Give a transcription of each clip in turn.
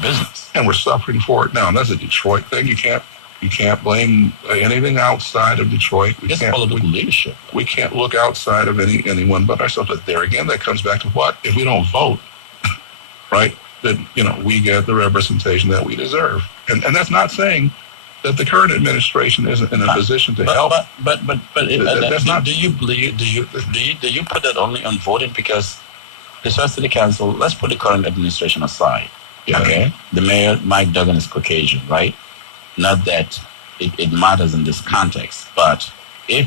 business. And we're suffering for it now. And that's a Detroit thing. You can't blame anything outside of Detroit. It's political leadership. We can't look outside of anyone but ourselves. But there again, that comes back to what? If we don't vote, right, then, we get the representation that we deserve. And that's not saying that the current administration isn't in a position to help. But that's not. Do you put that only on voting? Because the Detroit City Council, let's put the current administration aside. Yeah. Okay, the mayor Mike Duggan is Caucasian, right? Not that it matters in this context, but if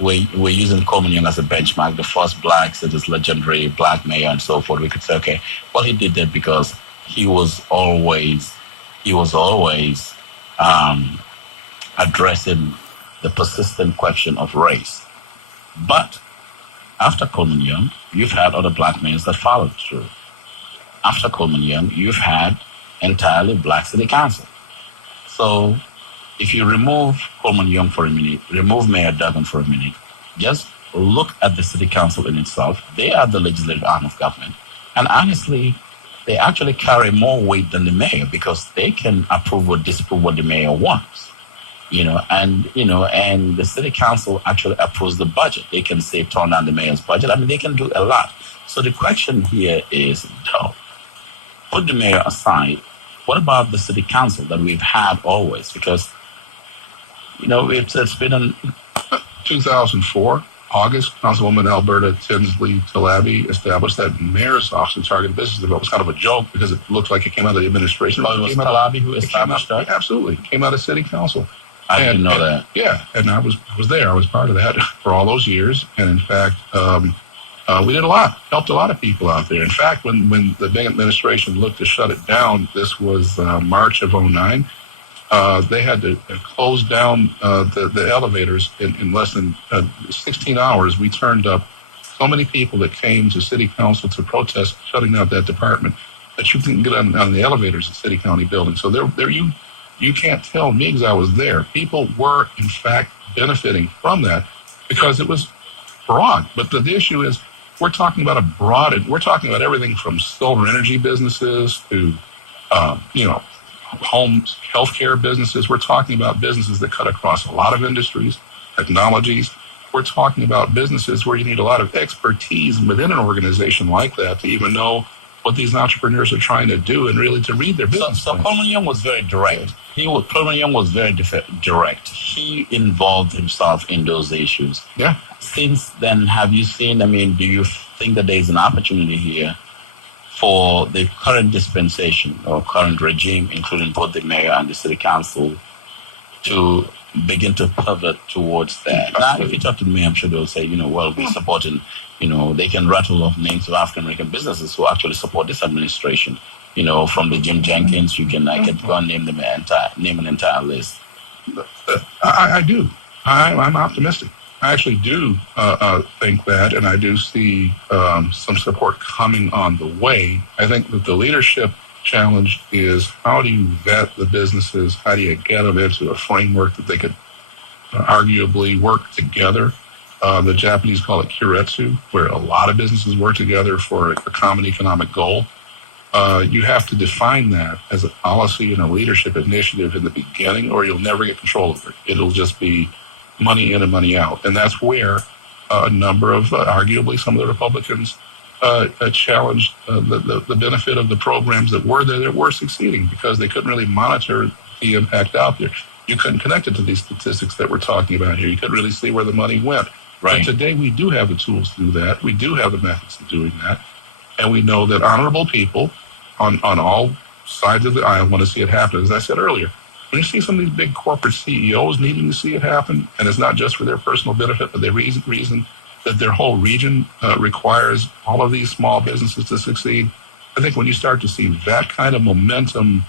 we're using Coleman Young as a benchmark, the first black, so this legendary black mayor and so forth, we could say, okay, well, he did that because he was always addressing the persistent question of race. But after Coleman Young, you've had other black mayors that followed through. After Coleman Young, you've had entirely black city council. So if you remove Coleman Young for a minute, remove Mayor Duggan for a minute, just look at the city council in itself. They are the legislative arm of government. And honestly, they actually carry more weight than the mayor because they can approve or disapprove what the mayor wants. And the city council actually approves the budget. They can say turn down the mayor's budget. I mean, they can do a lot. So the question here is, put the mayor aside. What about the city council that we've had always? Because, it's been in 2004, August, Councilwoman Alberta Tinsley Talabi established that mayor's office to target business development. It was kind of a joke because it looked like it came out of the administration. Oh, it was Talabi who established that? Absolutely. It came out of city council. I didn't know that. Yeah, and I was there. I was part of that for all those years. And in fact, we did a lot, helped a lot of people out there. In fact, when the Bing administration looked to shut it down, this was March of 2009, they had to close down the elevators in less than 16 hours. We turned up so many people that came to city council to protest shutting down that department that you couldn't get on the elevators at city county buildings. So there you can't tell me because I was there. People were, in fact, benefiting from that because it was broad. But the issue is, we're talking about we're talking about everything from solar energy businesses to, homes, healthcare businesses. We're talking about businesses that cut across a lot of industries, technologies. We're talking about businesses where you need a lot of expertise within an organization like that to even know what these entrepreneurs are trying to do and really to read their business. So Coleman Young was very direct. Coleman Young was very direct. He involved himself in those issues. Yeah. Since then, have you seen, do you think that there is an opportunity here for the current dispensation or current regime, including both the mayor and the city council, to begin to pivot towards that? Now, if you talk to the mayor, I'm sure they'll say, we're supporting, they can rattle off names of African-American businesses who actually support this administration. From the Jim Jenkins, I can go and name an entire list. I do. I'm optimistic. I actually do think that, and I do see some support coming on the way. I think that the leadership challenge is, how do you vet the businesses? How do you get them into a framework that they could arguably work together? The Japanese call it kiretsu, where a lot of businesses work together for a common economic goal. You have to define that as a policy and a leadership initiative in the beginning, or you'll never get control of it. It'll just be money in and money out. And that's where a number of, arguably some of the Republicans challenged the benefit of the programs that were there that were succeeding, because they couldn't really monitor the impact out there. You couldn't connect it to these statistics that we're talking about here. You couldn't really see where the money went. Right. But today we do have the tools to do that. We do have the methods of doing that. And we know that honorable people on all sides of the aisle want to see it happen. As I said earlier, when you see some of these big corporate CEOs needing to see it happen, and it's not just for their personal benefit, but the reason that their whole region requires all of these small businesses to succeed, I think when you start to see that kind of momentum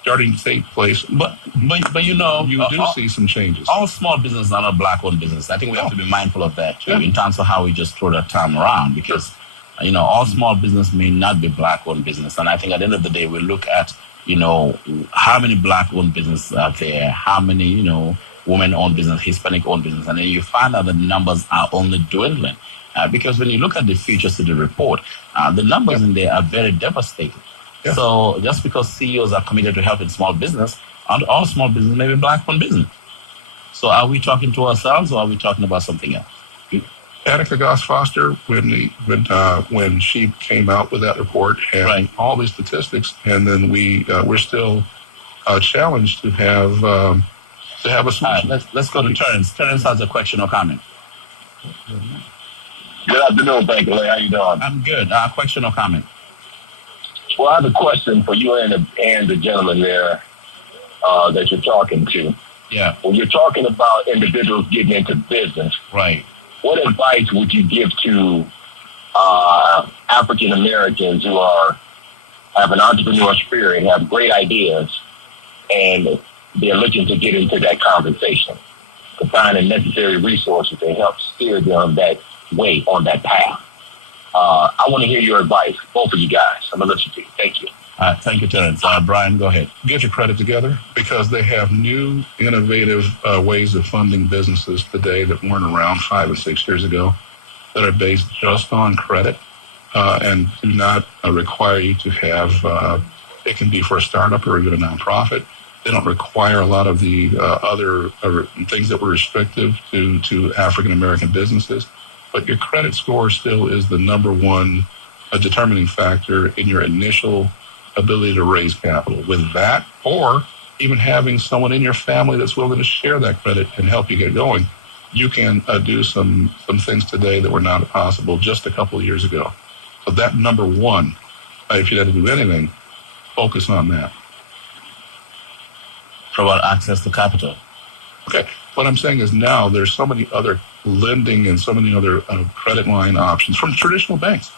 starting to take place, but you do see some changes. All small businesses are not black-owned business. I think we have to be mindful of that too, in terms of how we just throw that term around, because all small business may not be black-owned business. And I think at the end of the day, we look at how many black-owned businesses are there, how many women-owned business, Hispanic-owned business, and then you find out the numbers are only dwindling. Because when you look at the features of the report, the numbers in there are very devastating. Yeah. So just because CEOs are committed to helping small business, and all small business may be black-owned business. So are we talking to ourselves, or are we talking about something else? Annika Goss Foster, when she came out with that report, had all these statistics, and then we're still challenged to have a solution. Let's go to Terrence. Terrence has a question or comment. Good afternoon, Bankley. How you doing? I'm good. Question or comment? Well, I have a question for you and the gentleman there that you're talking to. Yeah. When you're talking about individuals getting into business, right? What advice would you give to African Americans who have an entrepreneur spirit, have great ideas, and they're looking to get into that conversation, to find the necessary resources to help steer them that way on that path? I want to hear your advice, both of you guys. I'm going to listen to you. Thank you. Thank you, Terrence. Brian, go ahead. Get your credit together, because they have new, innovative ways of funding businesses today that weren't around 5 or 6 years ago, that are based just on credit and do not require you to have, it can be for a startup or even a nonprofit. They don't require a lot of the other things that were restrictive to African-American businesses. But your credit score still is the number one determining factor in your initial ability to raise capital. With that, or even having someone in your family that's willing to share that credit and help you get going, you can do some things today that were not possible just a couple of years ago. So that number one, if you had to do anything, focus on that. Provide access to capital. Okay. What I'm saying is now there's so many other lending and so many other credit line options from traditional banks.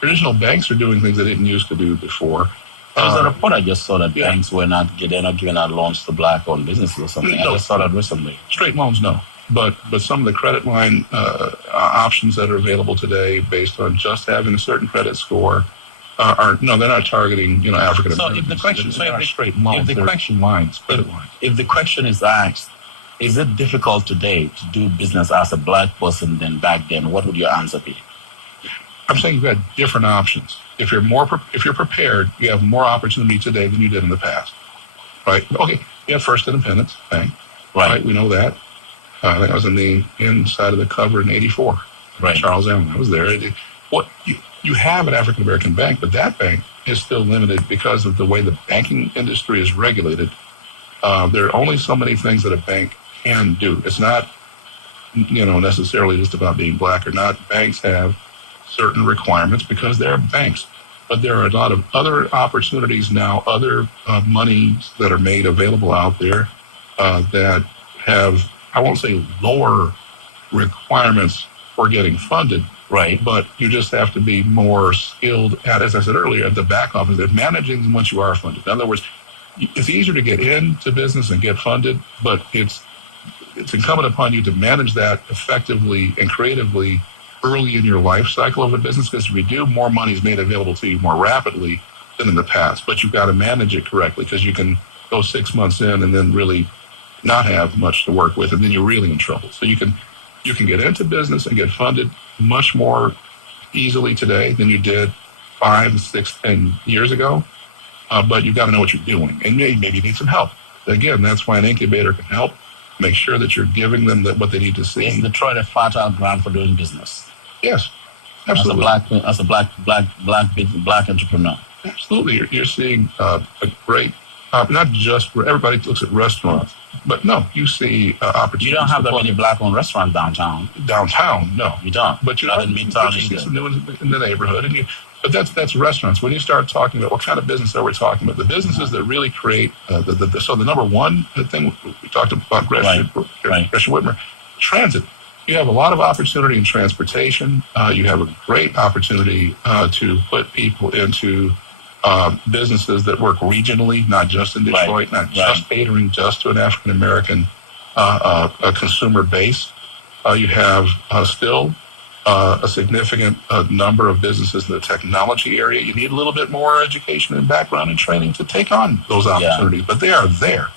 Traditional banks are doing things they didn't used to do before. There was a report I just saw that banks were not giving out loans to black-owned businesses or something. No. I just saw that recently. Straight loans, no. But some of the credit line options that are available today, based on just having a certain credit score, they're not targeting African Americans. So if the question, straight loans, they're credit lines. If the question is asked, is it difficult today to do business as a black person than back then? What would your answer be? I'm saying you've got different options. If you're prepared, you have more opportunity today than you did in the past, right? Okay, you have First Independence Bank, right? We know that. I think I was in the inside of the cover in '84. Right. Charles Allen, I was there. What you have an African American bank, but that bank is still limited because of the way the banking industry is regulated. There are only so many things that a bank can do. It's not, necessarily just about being black or not. Banks have certain requirements because they're banks. But there are a lot of other opportunities now, other monies that are made available out there that have, I won't say lower requirements for getting funded, right? But you just have to be more skilled at, as I said earlier, at the back office, at managing once you are funded. In other words, it's easier to get into business and get funded, but it's incumbent upon you to manage that effectively and creatively early in your life cycle of a business, because if you do, more money is made available to you more rapidly than in the past. But you've got to manage it correctly, because you can go 6 months in and then really not have much to work with, and then you're really in trouble. So you can get into business and get funded much more easily today than you did 5, 6, 10 years ago. But you've got to know what you're doing, and maybe you need some help. Again, that's why an incubator can help. Make sure that you're giving them what they need to see. Is Detroit a fertile ground for doing business? Yes, absolutely. As a black entrepreneur. Absolutely, you're seeing a great. Not just everybody looks at restaurants, but no, you see opportunities. You don't have that many black-owned restaurants downtown. Downtown, no, you don't. But you not in Midtown either. See some new ones in the neighborhood, but that's restaurants. When you start talking about what kind of business are we talking about, the businesses that really create so the number one thing we talked about, Gresham Whitmer, transit. You have a lot of opportunity in transportation. You have a great opportunity to put people into businesses that work regionally, not just in Detroit, not just catering just to an African American consumer base. You have still a significant number of businesses in the technology area. You need a little bit more education and background and training to take on those opportunities, but they are there.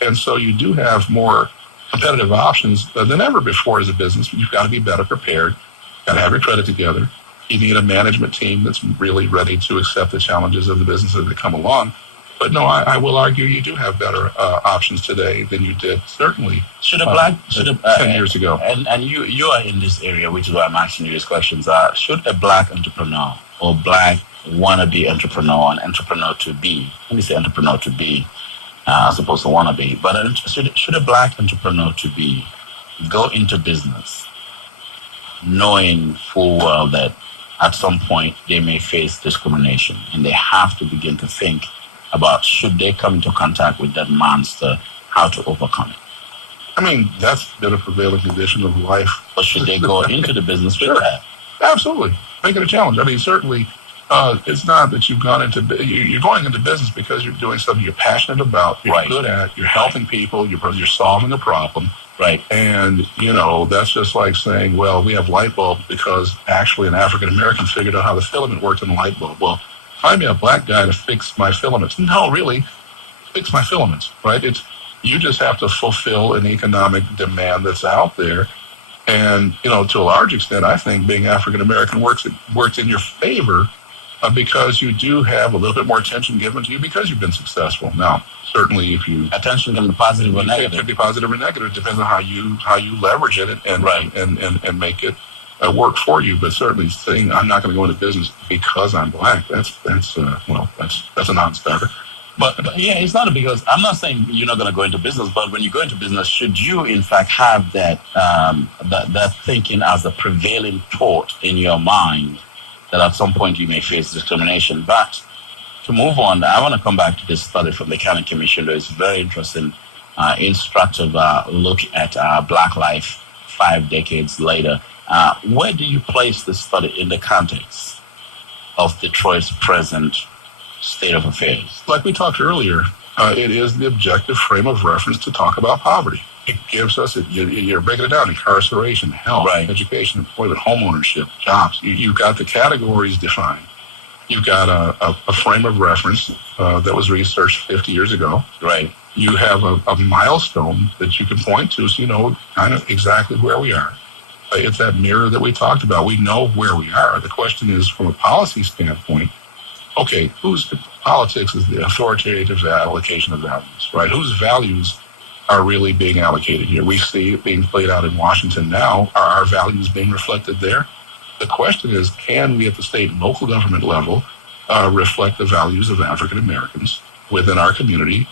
And so you do have more competitive options than ever before as a business. You've got to be better prepared. Got to have your credit together. You need a management team that's really ready to accept the challenges of the business as they come along. But no, I will argue you do have better options today than you did certainly 10 years ago. And you are in this area, which is why I'm asking you these questions. Should a black entrepreneur or black wannabe entrepreneur, an entrepreneur to be, let me say entrepreneur to be, as opposed to wannabe, but should a black entrepreneur to be go into business knowing full well that at some point they may face discrimination, and they have to begin to think about, should they come into contact with that monster, how to overcome it? I mean, that's been a prevailing condition of life. But should they go into the business with that? Absolutely. Make it a challenge. I mean, certainly, it's not that you've gone into, you're going into business because you're doing something you're passionate about, you're good at, you're helping people, you're solving a problem. Right. And, that's just like saying, well, we have light bulbs because actually an African-American figured out how the filament worked in the light bulb. Well, find me a black guy to fix my filaments. No, really, fix my filaments, right? You just have to fulfill an economic demand that's out there. And, to a large extent, I think being African-American works in your favor because you do have a little bit more attention given to you because you've been successful. Now, certainly if you... Attention can be positive or negative. It could be positive or negative. It depends on how you leverage it and make it work for you. But certainly saying I'm not going to go into business because I'm black, that's a non-starter. But yeah, it's not because I'm not saying you're not going to go into business, but when you go into business, should you in fact have that that thinking as a prevailing thought in your mind that at some point you may face discrimination. But to move on, I want to come back to this study from the County Commission. It's very interesting, instructive look at Black life 5 decades later. Where do you place this study in the context of Detroit's present state of affairs? Like we talked earlier, it is the objective frame of reference to talk about poverty. It gives us, you're breaking it down, incarceration, health, education, employment, homeownership, jobs. You've got the categories defined. You've got a frame of reference that was researched 50 years ago. Right. You have a milestone that you can point to so you know kind of exactly where we are. It's that mirror that we talked about. We know where we are. The question is, from a policy standpoint, okay, politics is the authoritative allocation of values, right? Whose values are really being allocated here? We see it being played out in Washington now. Are our values being reflected there? The question is, can we at the state and local government level reflect the values of African Americans within our community